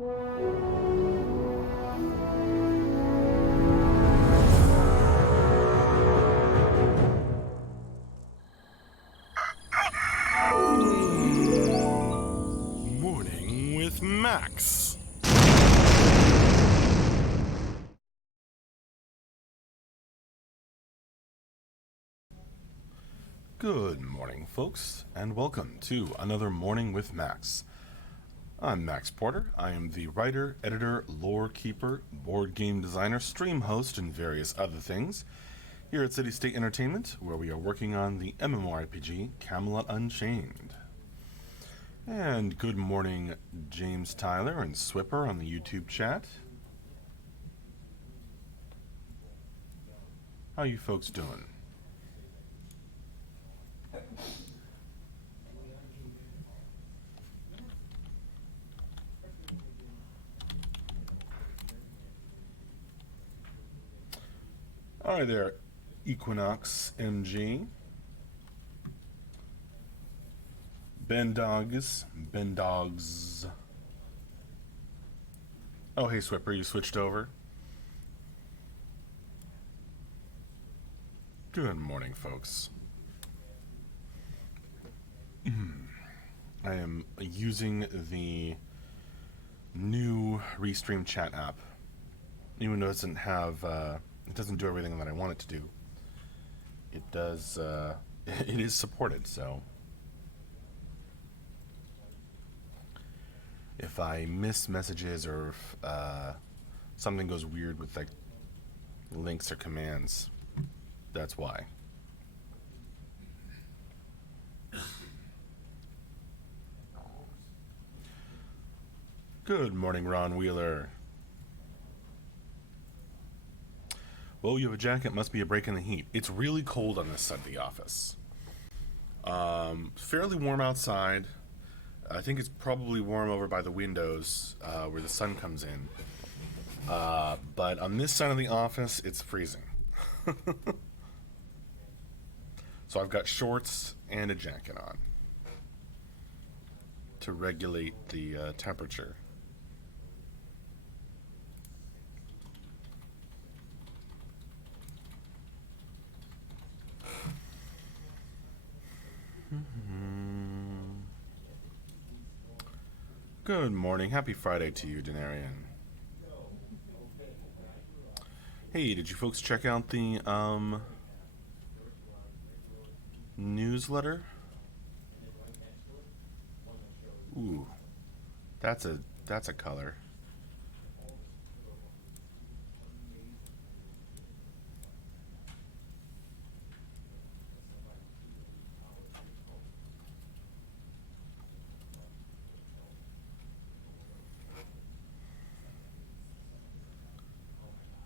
Morning with Max. Good morning, folks, and welcome to another Morning with Max. I'm Max Porter. I am the writer, editor, lore keeper, board game designer, stream host, and various other things here at City State Entertainment, where we are working on the MMORPG Camelot Unchained. And good morning, James Tyler and Swipper on the YouTube chat. How you folks doing? Hi there, Equinox MG. Ben Dogs. Oh, hey, Swipper, you switched over? Good morning, folks. I am using the new Restream chat app. Even though it doesn't have, it doesn't do everything that I want it to do. It does, it is supported, so if I miss messages or if something goes weird with like links or commands, that's why. Good morning, Ron Wheeler. Well, you have a jacket, must be a break in the heat. It's really cold on this side of the office. Fairly warm outside. I think it's probably warm over by the windows where the sun comes in. But on this side of the office, it's freezing. So I've got shorts and a jacket on to regulate the temperature. Good morning. Happy Friday to you, Denarian. Hey, did you folks check out the newsletter? Ooh, that's a color.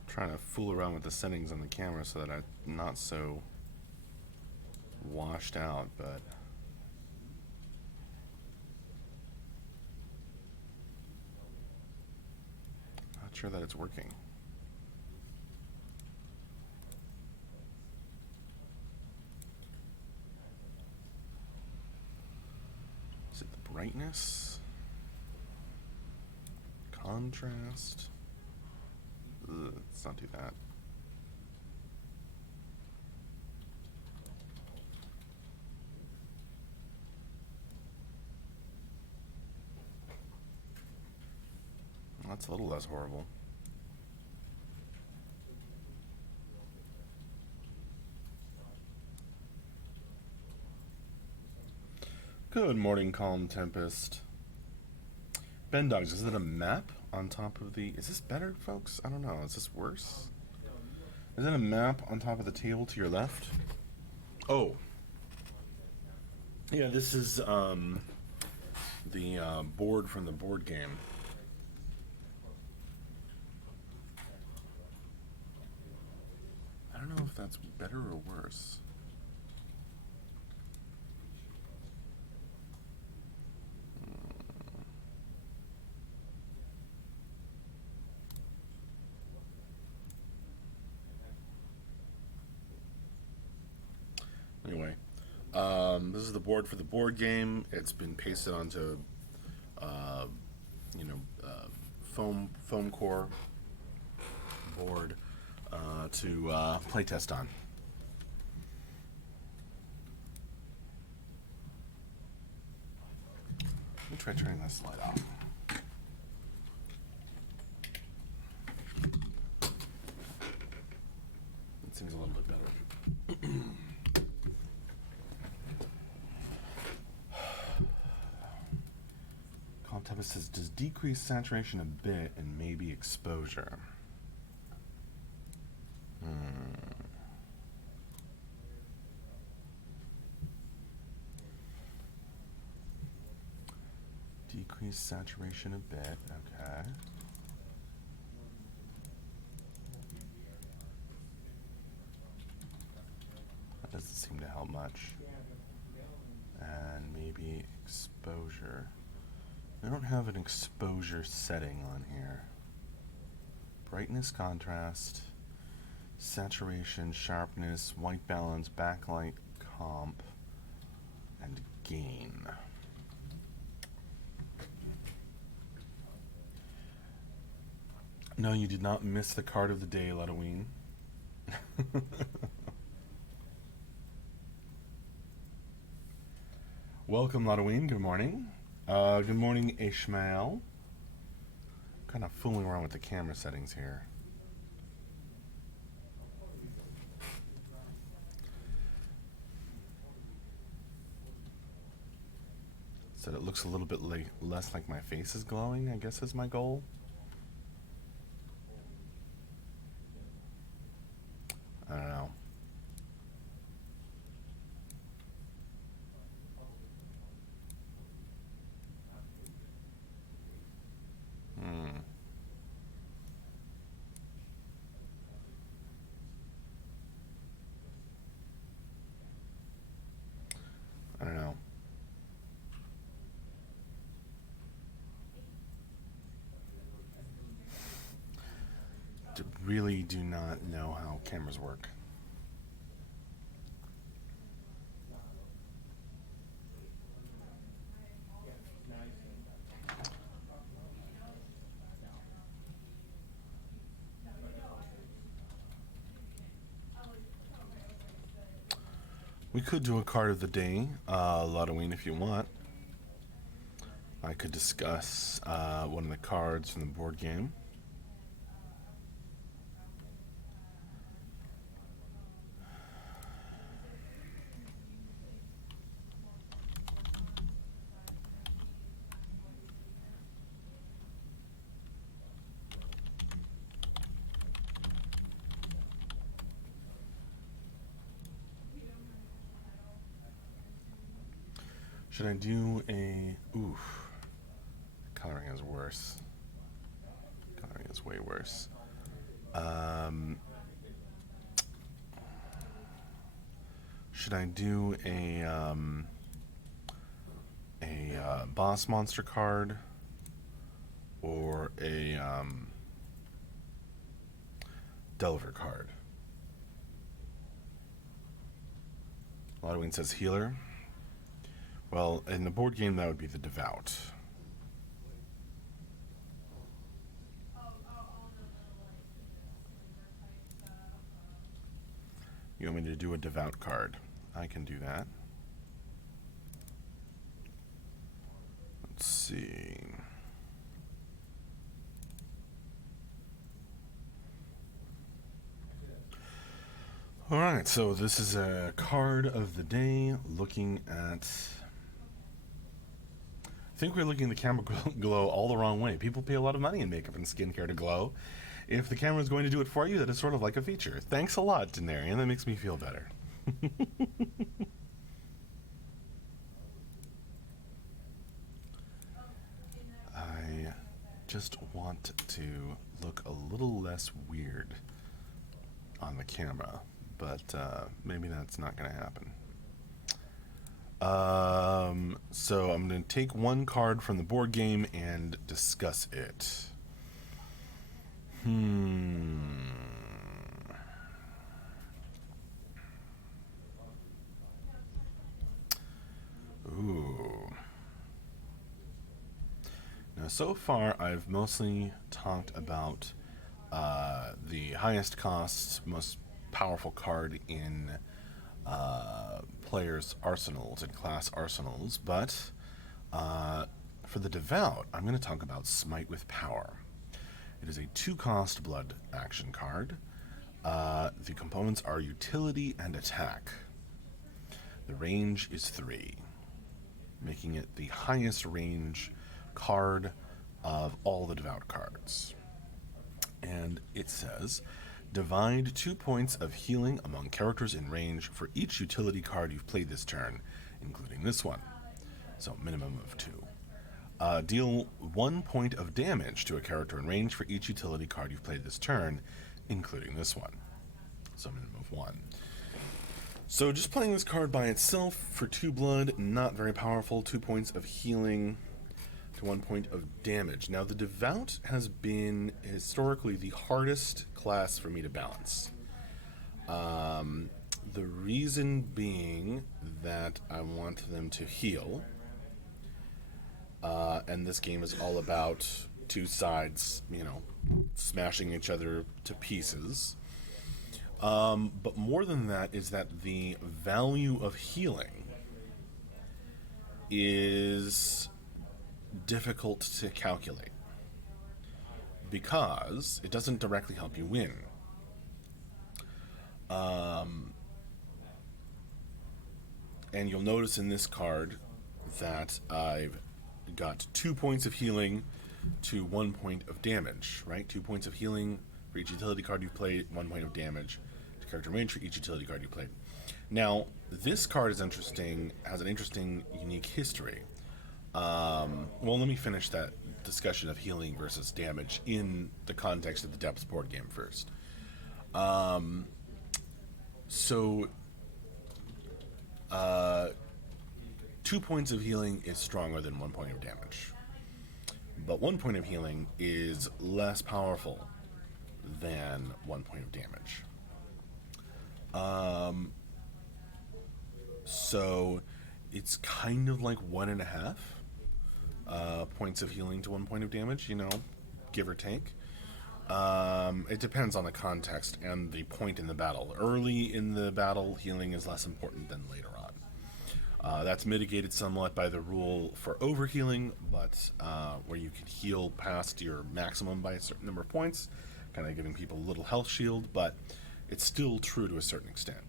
Trying to fool around with the settings on the camera so that I'm not so washed out, but not sure that it's working. Is it the brightness? Contrast? Ugh, let's not do that. That's a little less horrible. Good morning, Calm Tempest. Ben Dogs, is it a map on top of the... Is this better, folks? I don't know. Is this worse? Is it a map on top of the table to your left? Oh. Yeah, this is the board from the board game. I don't know if that's better or worse. Anyway, this is the board for the board game. It's been pasted onto, foam core board to play test on. Let me try turning this light off. It seems a little bit better. Tempest says, does decrease saturation a bit and maybe exposure? Decrease saturation a bit, okay. That doesn't seem to help much. And maybe exposure. I don't have an exposure setting on here. Brightness, contrast, saturation, sharpness, white balance, backlight, comp, and gain. No, you did not miss the card of the day, Ludoween. Welcome, Ludoween. Good morning. Good morning, Ishmael. Kind of fooling around with the camera settings here. So it looks a little bit less like my face is glowing, I guess is my goal. I don't know. I don't know. Really do not know how cameras work. We could do a card of the day, Ludoween, if you want. I could discuss one of the cards from the board game. Should I do a... Oof. Coloring is worse. Coloring is way worse. Should I do a boss monster card or a Delver card? Ludoween says healer. Well, in the board game, that would be the Devout. You want me to do a Devout card? I can do that. Let's see. Alright, so this is a card of the day looking at... I think we're looking at the camera glow all the wrong way. People pay a lot of money in makeup and skincare to glow. If the camera is going to do it for you, that is sort of like a feature. Thanks a lot, Denarian. That makes me feel better. I just want to look a little less weird on the camera, but maybe that's not going to happen. So I'm going to take one card from the board game and discuss it. Ooh. Now, so far, I've mostly talked about the highest cost, most powerful card in players' arsenals and class arsenals, but for the Devout, I'm going to talk about Smite with Power. It is a 2-cost blood action card. The components are utility and attack. The range is 3, making it the highest range card of all the Devout cards. And it says, divide 2 points of healing among characters in range for each utility card you've played this turn, including this one. So minimum of 2. Deal 1 point of damage to a character in range for each utility card you've played this turn, including this one. So minimum of 1. So just playing this card by itself for 2 blood, not very powerful. 2 points of healing to 1 point of damage. Now the Devout has been historically the hardest class for me to balance. The reason being that I want them to heal. And this game is all about 2 sides, smashing each other to pieces. But more than that is that the value of healing is difficult to calculate because it doesn't directly help you win. And you'll notice in this card that I've got 2 points of healing to 1 point of damage, right? 2 points of healing for each utility card you played, 1 point of damage to character range for each utility card you played. Now, this card is interesting, has an interesting, unique history. Well, let me finish that discussion of healing versus damage in the context of the Depths board game first. So, 2 points of healing is stronger than 1 point of damage. But 1 point of healing is less powerful than 1 point of damage. So it's kind of like 1.5 points of healing to 1 point of damage, give or take. It depends on the context and the point in the battle. Early in the battle, healing is less important than later on. That's mitigated somewhat by the rule for overhealing, but where you can heal past your maximum by a certain number of points, kind of giving people a little health shield, but it's still true to a certain extent.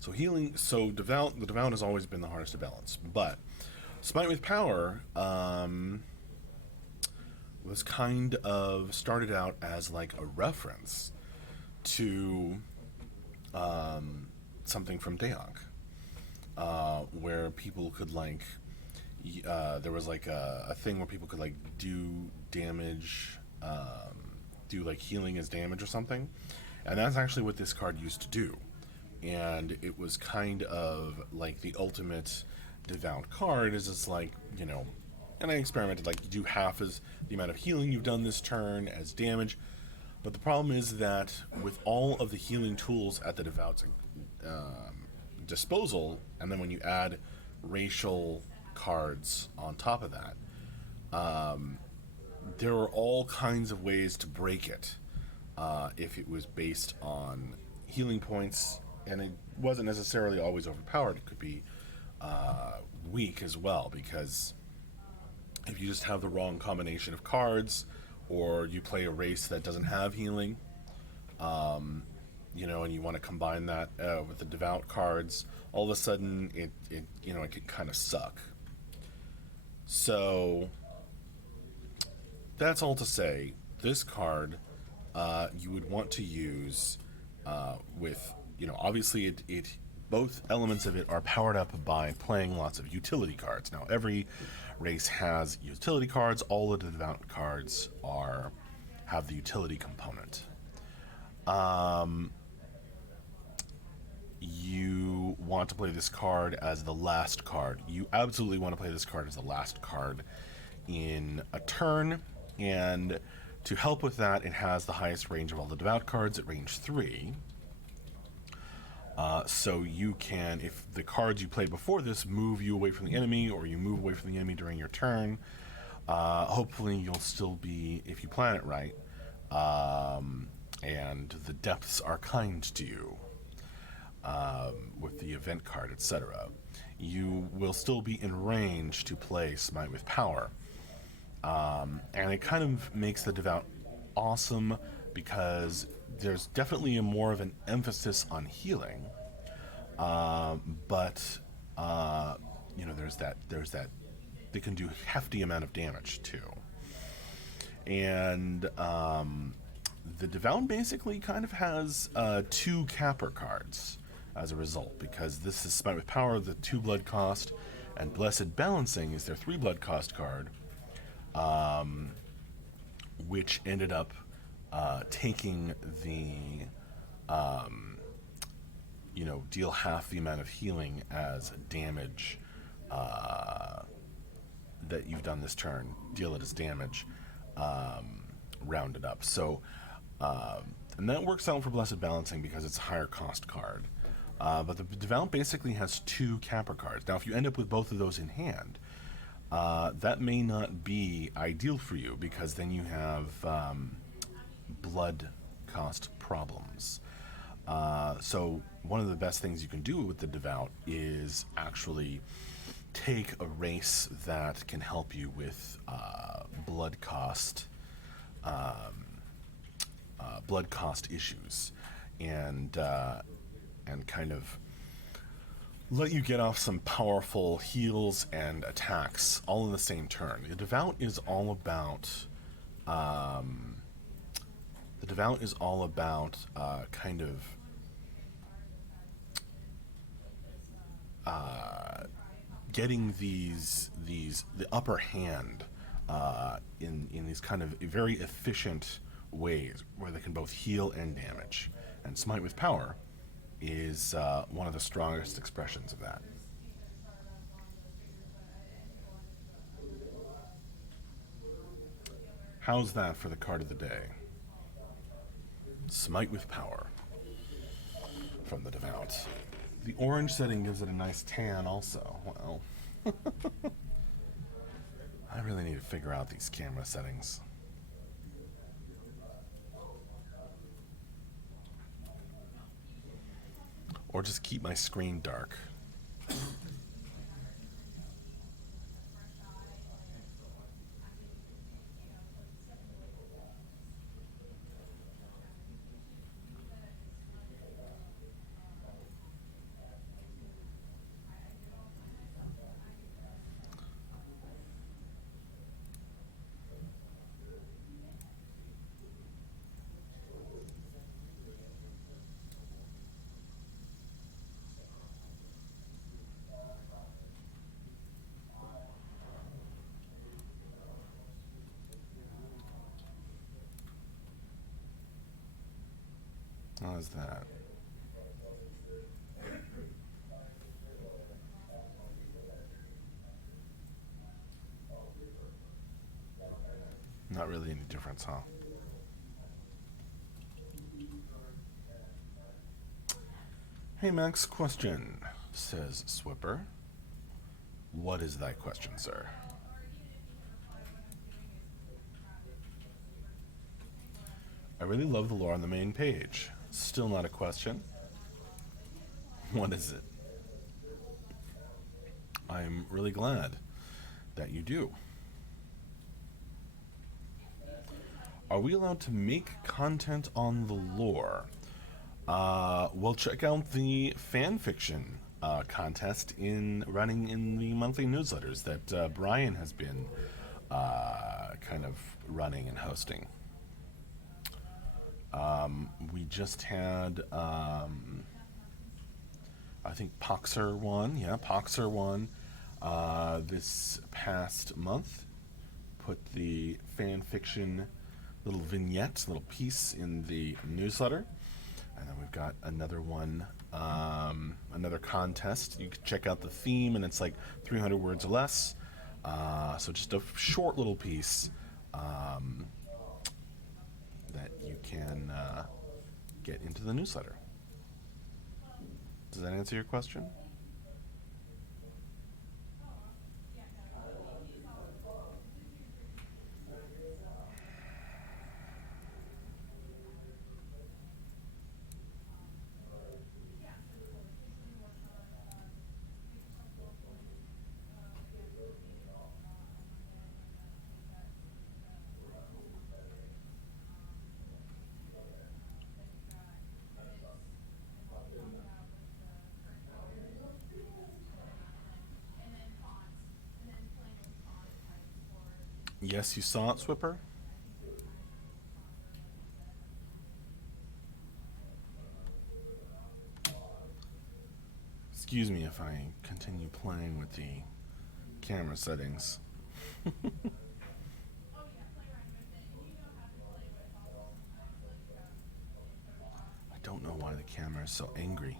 So the Devout has always been the hardest to balance, but Smite with Power was kind of started out as like a reference to something from Dayak. Where people could there was like a thing where people could do damage, do healing as damage or something, and that's actually what this card used to do, and it was kind of like the ultimate Devout card. Is it's and I experimented, you do half as the amount of healing you've done this turn as damage, but the problem is that with all of the healing tools at the Devout's disposal, and then when you add racial cards on top of that, there are all kinds of ways to break it if it was based on healing points, and it wasn't necessarily always overpowered. It could be weak as well, because if you just have the wrong combination of cards, or you play a race that doesn't have healing, and you want to combine that with the Devout cards, all of a sudden it can kind of suck. So that's all to say, this card you would want to use with, obviously it both elements of it are powered up by playing lots of utility cards. Now every race has utility cards. All of the Devout cards have the utility component. You want to play this card as the last card. You absolutely want to play this card as the last card in a turn, and to help with that, it has the highest range of all the Devout cards at range 3. So you can, if the cards you played before this move you away from the enemy, or you move away from the enemy during your turn, Hopefully, you'll still be, if you plan it right, and the depths are kind to you with the event card, etc. You will still be in range to play Smite with Power. And it kind of makes the Devout awesome because there's definitely more of an emphasis on healing, but there's that they can do hefty amount of damage too, and the Devout basically kind of has two capper cards as a result, because this is Smite with Power, the 2 blood cost, and Blessed Balancing is their 3 blood cost card, which ended up taking the deal half the amount of healing as damage that you've done this turn, deal it as damage, rounded up. So, and that works out for Blessed Balancing because it's a higher cost card. But the Devout basically has 2 capper cards. Now, if you end up with both of those in hand, that may not be ideal for you, because then you have blood cost problems. So one of the best things you can do with the Devout is actually take a race that can help you with blood cost issues, and kind of let you get off some powerful heals and attacks all in the same turn. The Devout is all about kind of getting the upper hand in these kind of very efficient ways where they can both heal and damage. And Smite with Power is one of the strongest expressions of that. How's that for the card of the day? Smite with Power from the Devout. The orange setting gives it a nice tan also. Well, I really need to figure out these camera settings. Or just keep my screen dark. How's that? Not really any difference, huh? Hey Max, question, says Swipper. What is thy question, sir? I really love the lore on the main page. Still not a question. What is it? I'm really glad that you do. Are we allowed to make content on the lore? Well, check out the fan fiction contest running in the monthly newsletters that Brian has been kind of running and hosting. We just had, I think Poxer won. Yeah, Poxer won this past month. Put the fan fiction little vignette, little piece in the newsletter. And then we've got another one, another contest. You can check out the theme, and it's like 300 words or less. So just a short little piece that you can get into the newsletter. Does that answer your question? Yes, you saw it, Swipper? Excuse me if I continue playing with the camera settings. I don't know why the camera is so angry.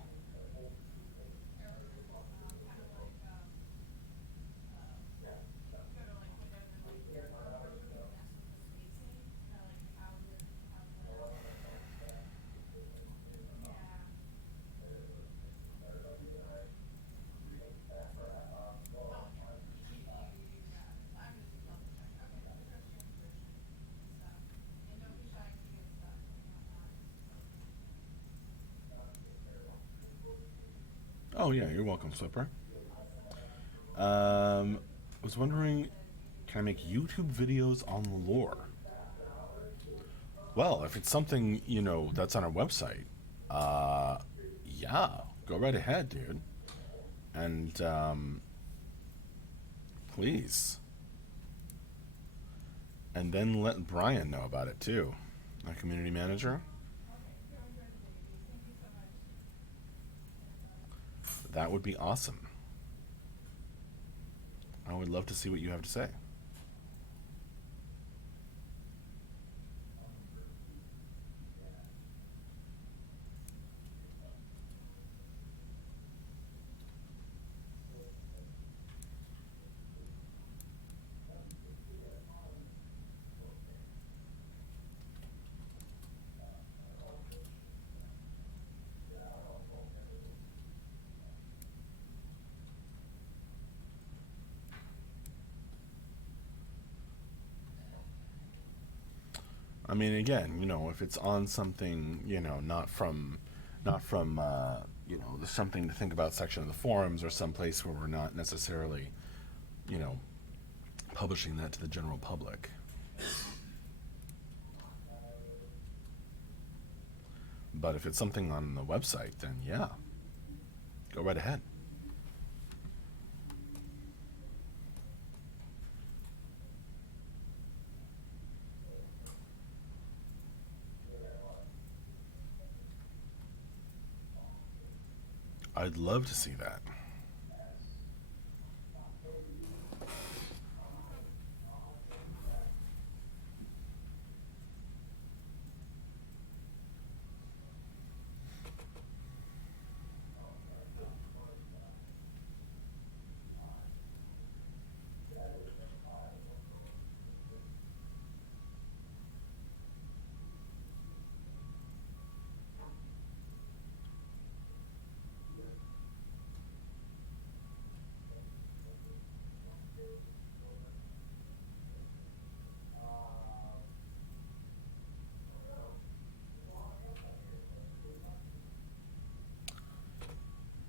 Oh yeah, you're welcome, Swipper. Was wondering, can I make YouTube videos on the lore? Well, if it's something that's on our website, uh, yeah, go right ahead, dude. And please, and then let Brian know about it too, our community manager. That would be awesome. I would love to see what you have to say. I mean, again, if it's on something, not from the something to think about section of the forums or someplace where we're not necessarily, you know, publishing that to the general public. But if it's something on the website, then yeah, go right ahead. I'd love to see that.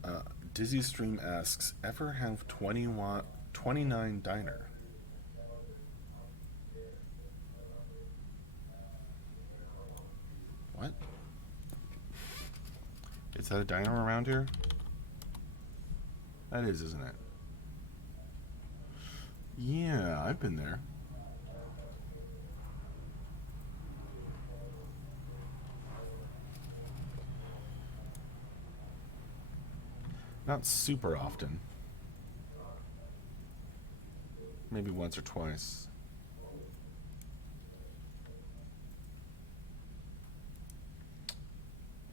Uh, Dizzy Stream asks, ever have 29 diner? What? Is that a diner around here? That is, isn't it? Yeah, I've been there. Not super often. Maybe once or twice.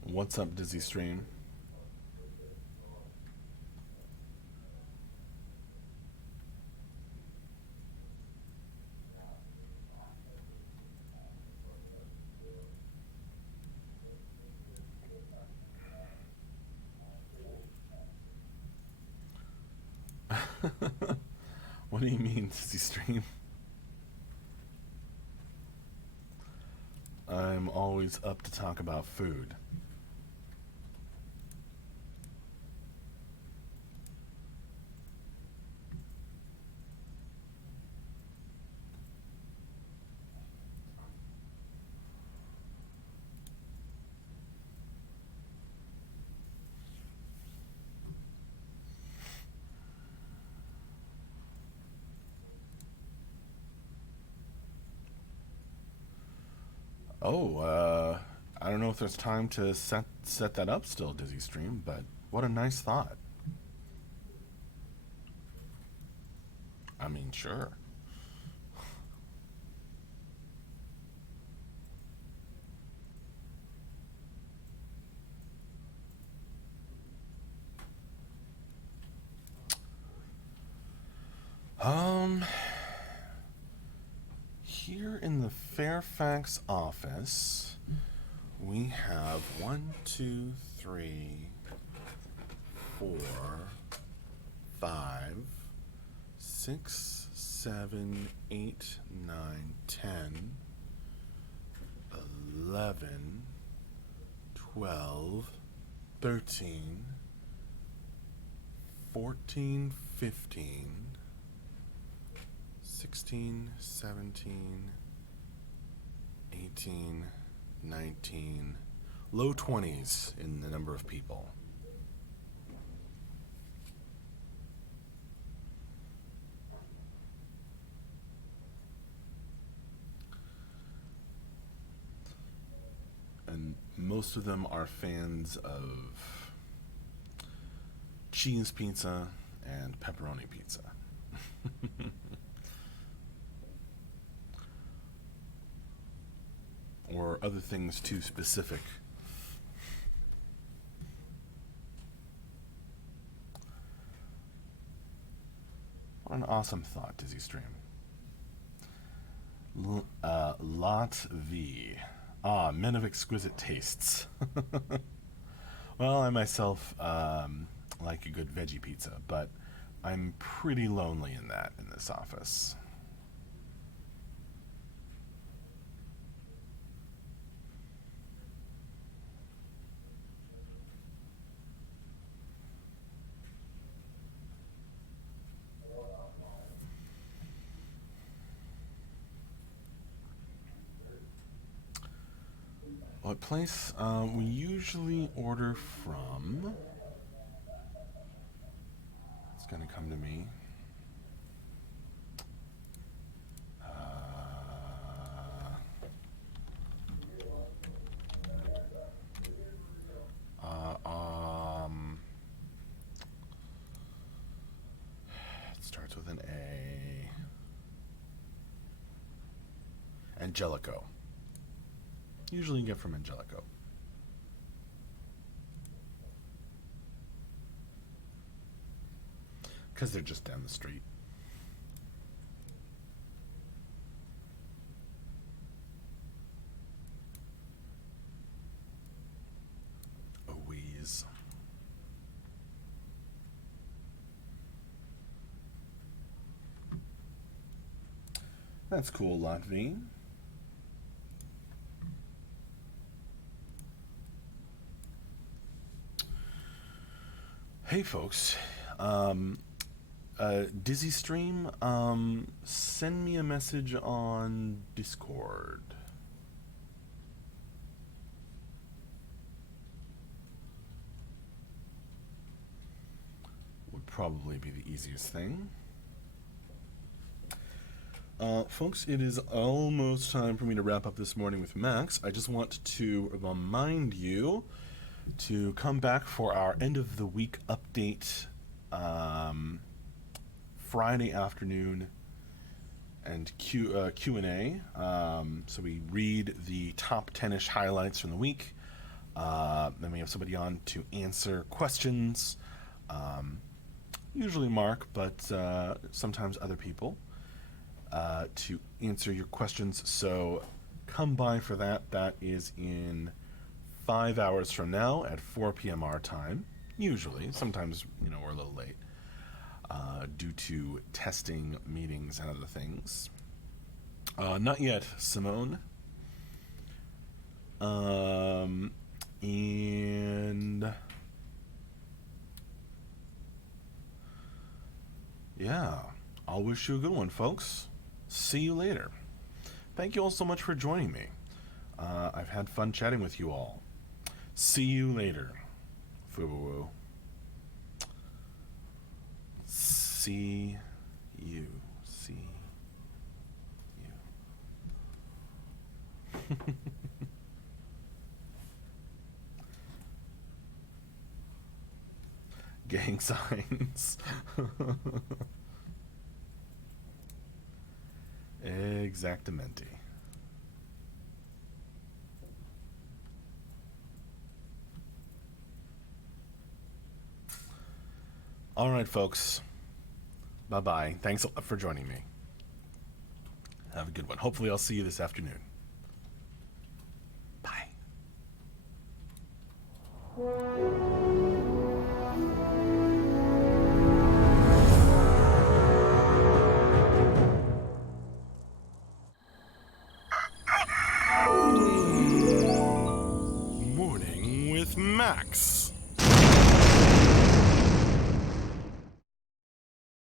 What's up, Dizzy Stream? What do you mean, Dizzy Stream? I'm always up to talk about food. Oh, I don't know if there's time to set that up still, Dizzy Stream, but what a nice thought. I mean, sure. Um, Here in the Fairfax office, we have 11, 12, 13, 14, 15, 16, 17, 18, 19, low 20s in the number of people. And most of them are fans of cheese pizza and pepperoni pizza. Or other things too specific. What an awesome thought, Dizzy Stream. Lot V. Ah, men of exquisite tastes. Well, I myself like a good veggie pizza, but I'm pretty lonely in this office. What place? We usually order from. It's gonna come to me. It starts with an A. Angelico. Usually you get from Angelico. Because they're just down the street. A wheeze. That's cool, Latvine. Hey folks, Dizzy Stream, send me a message on Discord. Would probably be the easiest thing. Folks, it is almost time for me to wrap up this morning with Max. I just want to remind you to come back for our end of the week update Friday afternoon and Q&A. So we read the top 10-ish highlights from the week. Then we have somebody on to answer questions. Usually Mark, but sometimes other people to answer your questions. So come by for that. That is in 5 hours from now at 4 p.m. our time, usually. Sometimes, we're a little late due to testing, meetings, and other things. Not yet, Simone. And yeah, I'll wish you a good one, folks. See you later. Thank you all so much for joining me. I've had fun chatting with you all. See you later. Fubu. See you. See you. gang signs. Exactamente. All right, folks. Bye-bye. Thanks a lot for joining me. Have a good one. Hopefully I'll see you this afternoon. Bye. Morning with Max.